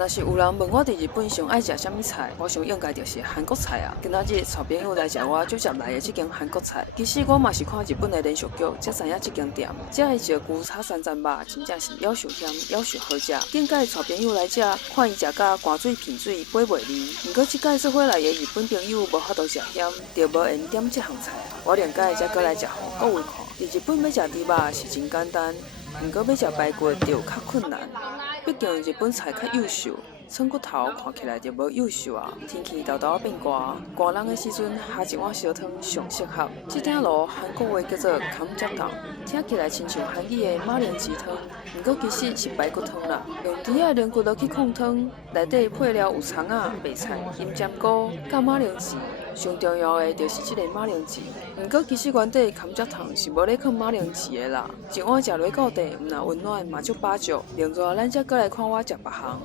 若是有人问我伫日本上爱食啥物菜，我想应该就是韩国菜啊。今仔日带朋友来食我最接来的这间韩国菜，其实我嘛是看日本的连续剧才知影这间店。这的石牛炒三层肉真正是夭寿咸、夭寿好食。顶届带朋友来食，看伊食甲汗水鼻水飞袂离。不过这届做伙来的日本朋友无法度食咸，就无缘点这项菜。我连届才过来食互各位看。伫日本要食猪肉是真简单。不过要食排骨就较困难，毕竟日本菜较幼秀，脆骨头看起来就无幼秀啊。天气豆豆变寒，寒冷的时阵下一碗烧汤上适合。这鼎炉韩国话叫做감자탕，听起来亲像韩语的马铃薯汤，不过其实是排骨汤啦。用猪仔连骨落去控汤，内底配料有葱仔、白菜、金针菇、甲马铃薯。上重要的就是这个马铃薯，不过其实原底감자탕是无咧放马铃薯的啦。一碗食落到底，毋但温暖嘛足饱足。另外，咱才过来看我食别项。